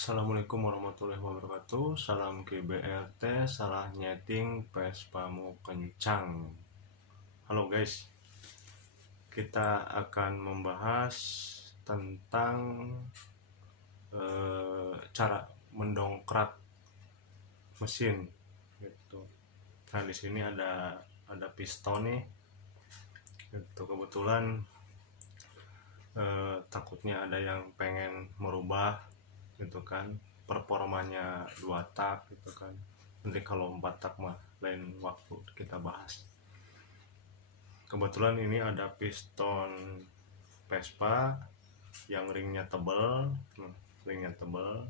Assalamualaikum warahmatullahi wabarakatuh. Salam GBRT, salah nyeting Vespamu kencang. Halo guys, kita akan membahas tentang cara mendongkrak mesin gitu. Nah, di sini ada piston nih. Gitu. Kebetulan takutnya ada yang pengen merubah gitu kan, performanya 2 tak gitu kan. Nanti kalau 4 tak mah lain waktu kita bahas. Kebetulan ini ada piston Vespa yang ringnya tebal, ringnya tebal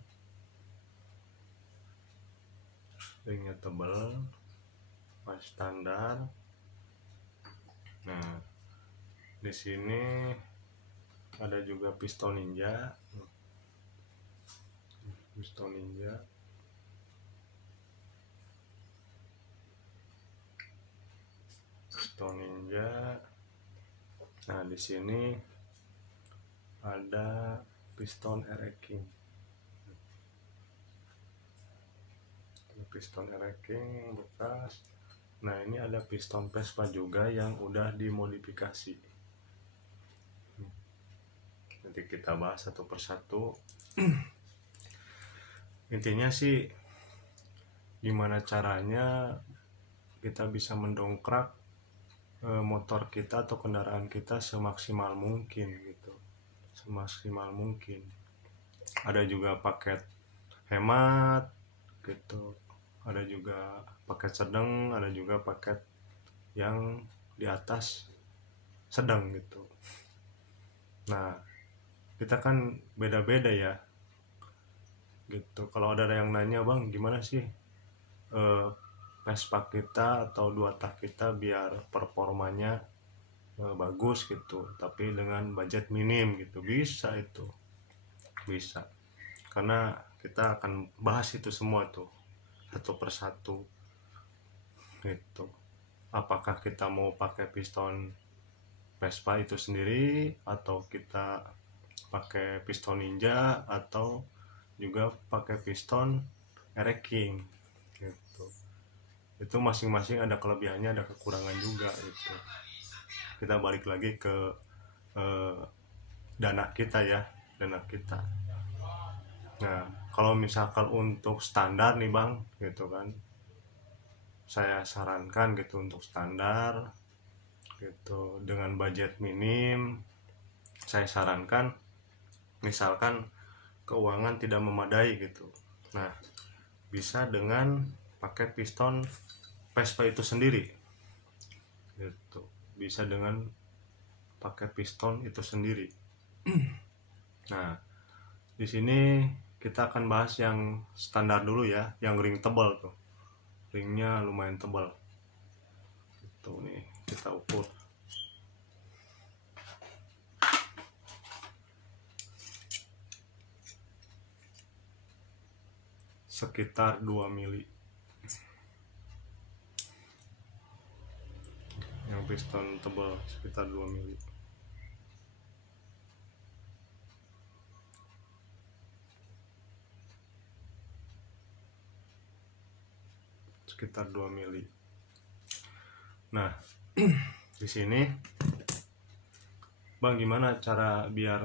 pas standar. Nah, di sini ada juga piston ninja, Nah, di sini ada piston ereking, bekas. Nah, ini ada piston Vespa juga yang udah dimodifikasi. Nanti kita bahas satu persatu. Intinya sih gimana caranya kita bisa mendongkrak motor kita atau kendaraan kita semaksimal mungkin gitu, ada juga paket hemat gitu, ada juga paket sedang, ada juga paket yang di atas sedang gitu. Nah, kita kan beda-beda ya gitu. Kalau ada yang nanya, bang gimana sih Vespa kita atau 2 tak kita biar performanya bagus gitu, tapi dengan budget minim gitu, bisa karena kita akan bahas itu semua tuh satu persatu gitu. Apakah kita mau pakai piston Vespa itu sendiri, atau kita pakai piston ninja, atau juga pakai piston ereking gitu. Itu masing-masing ada kelebihannya, ada kekurangan juga gitu. Kita balik lagi ke dana kita. Nah, kalau misalkan untuk standar nih bang gitu kan, saya sarankan gitu untuk standar gitu dengan budget minim. Saya sarankan misalkan keuangan tidak memadai gitu, nah bisa dengan pakai piston Vespa itu sendiri gitu, Nah, di sini kita akan bahas yang standar dulu ya, yang ring tebal tuh, ringnya lumayan tebal itu. Nih kita ukur sekitar 2 mili. Yang piston tebal sekitar 2 mili. Nah, di sini bang gimana cara biar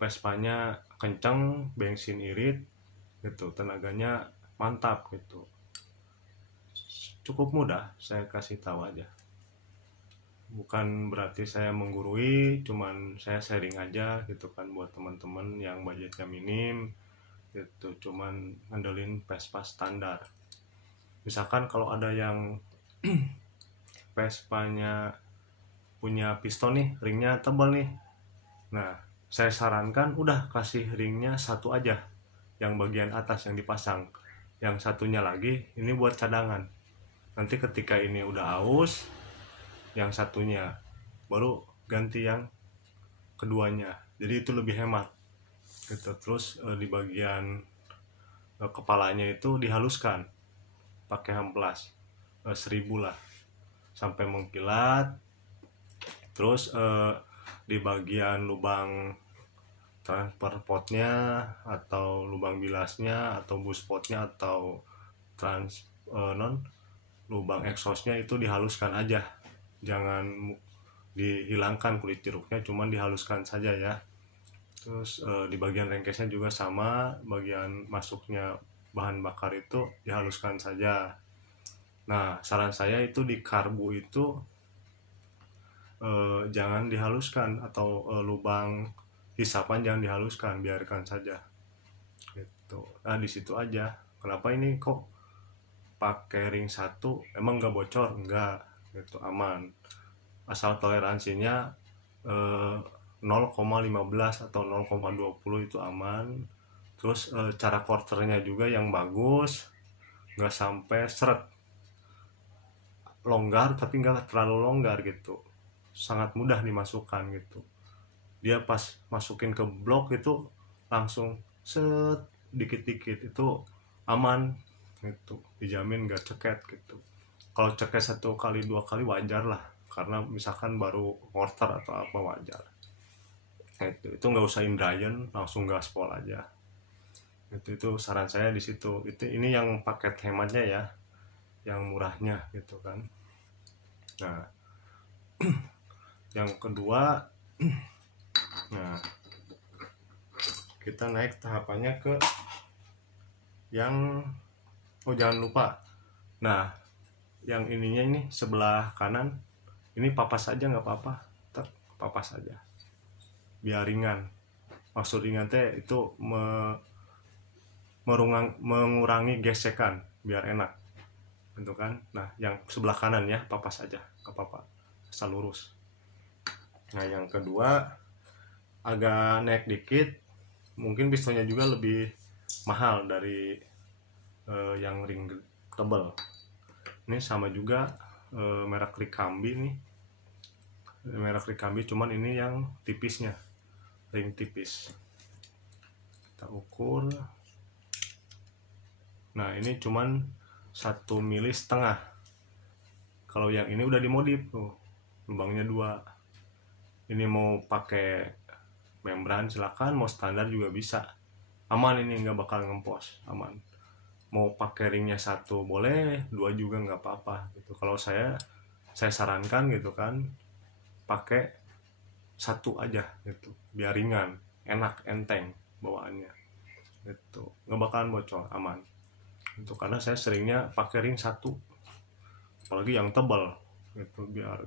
Vespanya kenceng, bensin irit gitu, tenaganya mantap gitu. Cukup mudah, saya kasih tahu aja. Bukan berarti saya menggurui, cuman saya sharing aja gitu kan buat teman-teman yang budgetnya minim gitu, cuman ngandelin Vespa standar. Misalkan kalau ada yang Vespanya punya piston nih, ringnya tebal nih, nah saya sarankan udah kasih ringnya satu aja, yang bagian atas yang dipasang, yang satunya lagi ini buat cadangan. Nanti ketika ini udah aus, yang satunya baru ganti yang keduanya, jadi itu lebih hemat gitu. Terus di bagian kepalanya itu dihaluskan pakai amplas 1000 lah sampai mengkilat. Terus di bagian lubang transfer potnya atau lubang bilasnya atau bus potnya atau lubang exhaustnya itu dihaluskan aja, jangan dihilangkan kulit jeruknya, cuman dihaluskan saja ya. Terus di bagian rengkesnya juga sama, bagian masuknya bahan bakar itu dihaluskan saja. Nah, saran saya itu di karbu itu jangan dihaluskan, atau lubang hisapan jangan dihaluskan, biarkan saja gitu. Nah, di situ aja. Kenapa ini kok pakai ring 1, emang nggak bocor? Enggak, gitu, aman. Asal toleransinya 0,15 atau 0,20 itu aman. Terus cara quarternya juga yang bagus, nggak sampai seret, longgar tapi nggak terlalu longgar gitu, sangat mudah dimasukkan gitu. Dia pas masukin ke blok itu langsung set, dikit-dikit itu aman gitu, dijamin nggak ceket gitu. Kalau ceket 1 kali 2 kali wajar lah, karena misalkan baru mortar atau apa, wajar itu nggak usah indrayan, langsung gaspol aja. Itu saran saya di situ. Ini yang paket hematnya ya, yang murahnya gitu kan. Nah, yang kedua, nah kita naik tahapannya ke yang jangan lupa. Nah, yang ininya ini sebelah kanan ini papas aja, nggak apa-apa, papas aja biar ringan. Maksud ringan teh itu mengurangi gesekan biar enak gitu kan. Nah, yang sebelah kanan ya papas aja, nggak apa-apa, asal lurus. Nah, yang kedua agak naik dikit, mungkin pistonnya juga lebih mahal dari yang ring tebal. Ini sama juga merek Ricambi nih, merek Ricambi, cuman ini yang tipisnya, ring tipis. Kita ukur. Nah, ini cuman 1,5 mili. Kalau yang ini udah dimodif tuh, lubangnya 2. Ini mau pakai membran silakan, mau standar juga bisa, aman. Ini nggak bakal ngempos, aman. Mau pakai ringnya 1 boleh, 2 juga nggak apa-apa gitu. Kalau saya sarankan gitu kan, pakai 1 aja gitu, biar ringan, enak, enteng bawaannya gitu, nggak bakalan bocor, aman itu. Karena saya seringnya pakai ring 1, apalagi yang tebal gitu, biar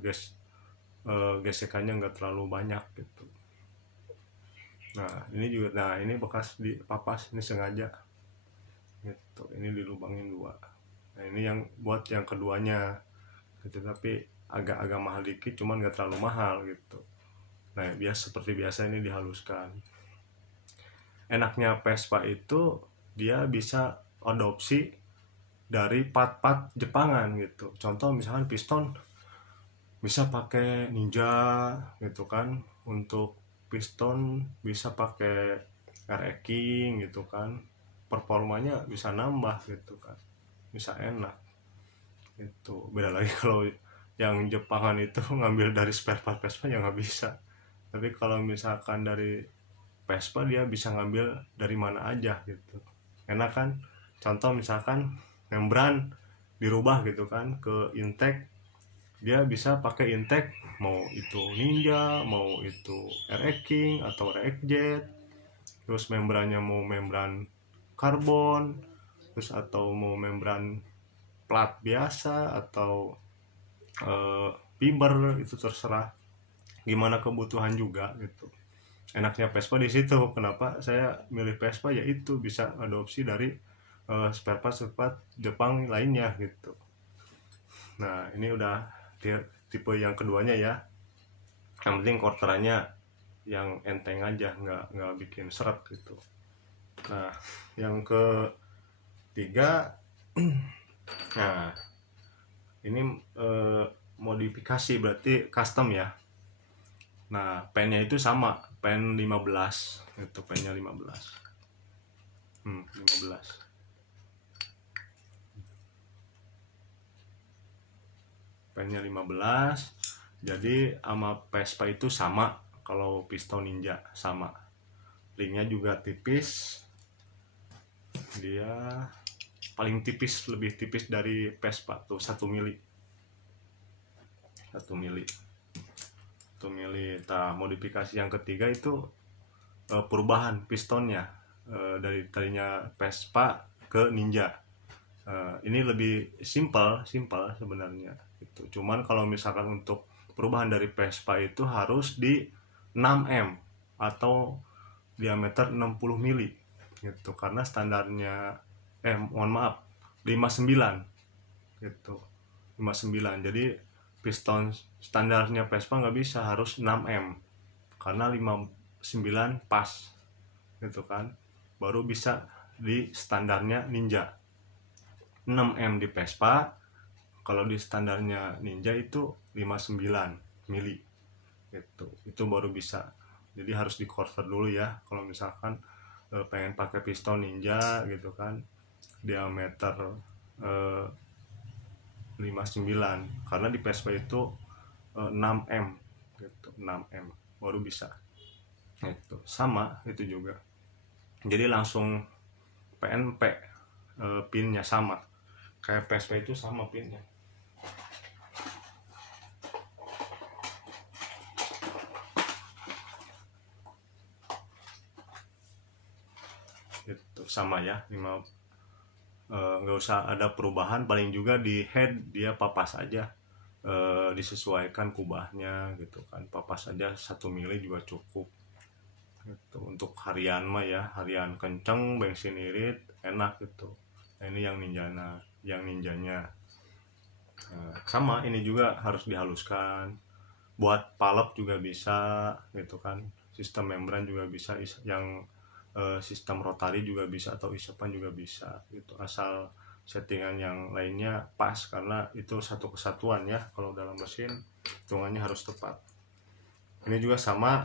gesekannya nggak terlalu banyak gitu. Nah, ini juga, nah ini bekas di papas, ini sengaja gitu, ini dilubangin 2. Nah, ini yang buat yang keduanya gitu, tapi agak mahal dikit, cuman nggak terlalu mahal gitu. Nah, seperti biasa ini dihaluskan. Enaknya Vespa itu dia bisa adopsi dari part-part Jepangan gitu. Contoh misalkan piston bisa pakai Ninja gitu kan, untuk piston bisa pakai RX King gitu kan, performanya bisa nambah gitu kan, bisa enak itu. Beda lagi kalau yang Jepangan itu ngambil dari spare part Vespa ya nggak bisa. Tapi kalau misalkan dari Vespa dia bisa ngambil dari mana aja gitu, enak kan. Contoh misalkan membran dirubah gitu kan ke intake, dia bisa pakai intake mau itu Ninja, mau itu RX King atau RX Jet. Terus membrannya mau membran karbon, terus atau mau membran plat biasa atau fiber, itu terserah gimana kebutuhan juga gitu. Enaknya Vespa di situ. Kenapa saya milih Vespa, yaitu bisa adopsi dari spare part Jepang lainnya gitu. Nah, ini udah tipe yang keduanya ya. Yang penting quarterannya yang enteng aja, nggak bikin seret gitu. Nah, yang ketiga, nah ini modifikasi, berarti custom ya. Nah, pennya itu sama, pen 15 itu, pennya 15. 15. Pennya 15. Jadi sama Vespa itu sama, kalau piston Ninja sama ringnya juga tipis, dia paling tipis, lebih tipis dari Vespa tuh 1 mili. 1 mili. Nah, modifikasi yang ketiga itu perubahan pistonnya dari tadinya Vespa ke Ninja. Ini lebih simpel sebenarnya itu. Cuman kalau misalkan untuk perubahan dari Vespa itu harus di 6M atau diameter 60 mili gitu, karena standarnya mohon maaf 59 gitu, 59. Jadi piston standarnya Vespa nggak bisa, harus 6M, karena 59 pas gitu kan, baru bisa di standarnya Ninja. 6M di Vespa, kalau di standarnya Ninja itu 59 mili gitu, itu baru bisa. Jadi harus di convert dulu ya kalau misalkan pengen pakai piston Ninja gitu kan, diameter 59, karena di Vespa itu 6M gitu, 6M baru bisa. Itu sama itu juga. Jadi langsung PNP, pinnya sama kayak Vespa itu, sama pinnya. Itu sama ya, nggak usah ada perubahan, paling juga di head dia papas aja, disesuaikan kubahnya gitu kan, papas aja 1 mili juga cukup gitu. Untuk harian mah ya, harian kenceng, bensin irit, enak gitu. Nah, ini yang ninjanya sama, ini juga harus dihaluskan. Buat palep juga bisa gitu kan, sistem membran juga bisa, yang sistem rotari juga bisa, atau isepan juga bisa gitu, asal settingan yang lainnya pas, karena itu satu kesatuan ya, kalau dalam mesin hitungannya harus tepat. Ini juga sama,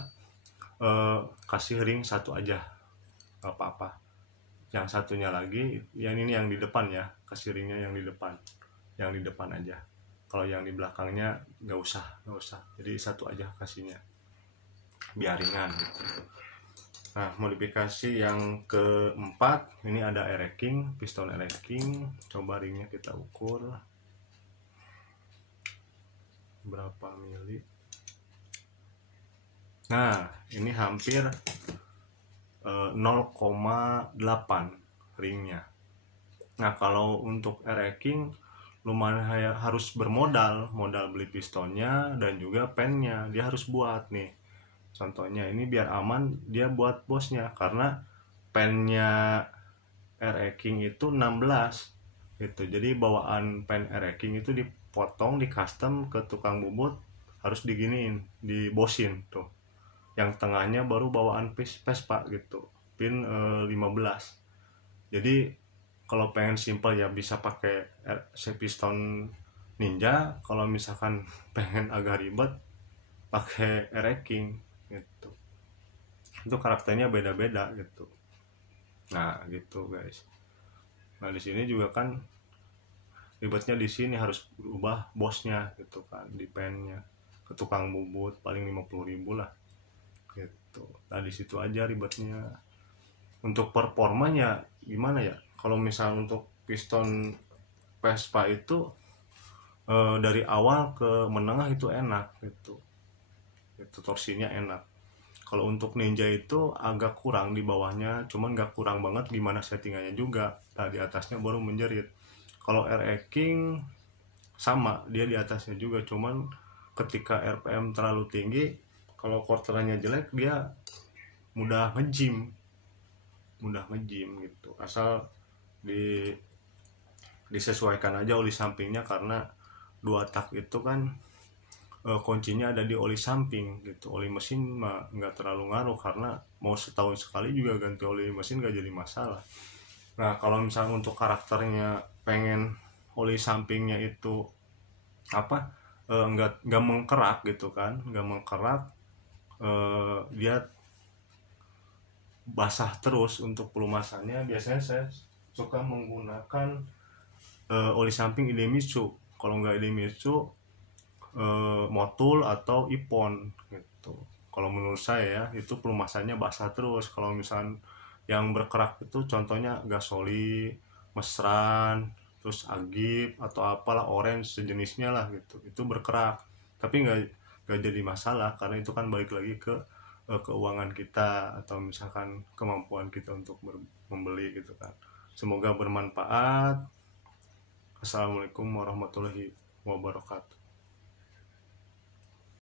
kasih ring satu aja gak apa-apa, yang satunya lagi yang ini yang di depan ya, kasih ringnya yang di depan aja, kalau yang di belakangnya nggak usah, jadi satu aja kasihnya biar ringan gitu. Nah, modifikasi yang keempat ini ada ereking, piston ereking. Coba ringnya kita ukur berapa mili. Nah, ini hampir 0,8 ringnya. Nah, kalau untuk ereking lumayan harus modal beli pistonnya dan juga pennya, dia harus buat nih. Contohnya ini biar aman, dia buat bosnya, karena pennya ereking itu 16 gitu. Jadi bawaan pen ereking itu dipotong, di custom ke tukang bubut, harus diginiin, dibosin tuh. Yang tengahnya baru bawaan Vespa gitu, pin 15. Jadi kalau pengen simple ya bisa pakai piston Ninja. Kalau misalkan pengen agak ribet pakai ereking gitu. Itu karakternya beda-beda gitu. Nah, gitu guys. Nah, di sini juga kan ribetnya, di sini harus berubah bosnya gitu kan, di pennya ke tukang bubut paling 50.000 lah gitu. Nah, di situ aja ribetnya. Untuk performanya gimana ya, kalau misalnya untuk piston Vespa itu dari awal ke menengah itu enak gitu, torsinya enak. Kalau untuk Ninja itu agak kurang di bawahnya, cuman nggak kurang banget, gimana settingannya juga. Nah, di atasnya baru menjerit. Kalau RE King sama, dia di atasnya juga, cuman ketika RPM terlalu tinggi, kalau quarterannya jelek, dia mudah ngejim gitu. Asal disesuaikan aja oli sampingnya, karena 2 tak itu kan kuncinya ada di oli samping gitu. Oli mesin mah nggak terlalu ngaruh, karena mau setahun sekali juga ganti oli mesin nggak jadi masalah. Nah, kalau misalnya untuk karakternya pengen oli sampingnya itu nggak mengkerak gitu kan, dia basah terus. Untuk pelumasannya biasanya saya suka menggunakan oli samping Idemitsu. Kalau nggak Idemitsu, Motul atau Ippon gitu. kalau menurut saya ya itu pelumasannya basah terus. Kalau misalnya yang berkerak itu contohnya gasoli, mesran, terus agip atau apalah orange sejenisnya lah gitu, itu berkerak. Tapi nggak jadi masalah karena itu kan balik lagi ke keuangan kita atau misalkan kemampuan kita untuk membeli gitu kan. Semoga bermanfaat. Assalamualaikum warahmatullahi wabarakatuh.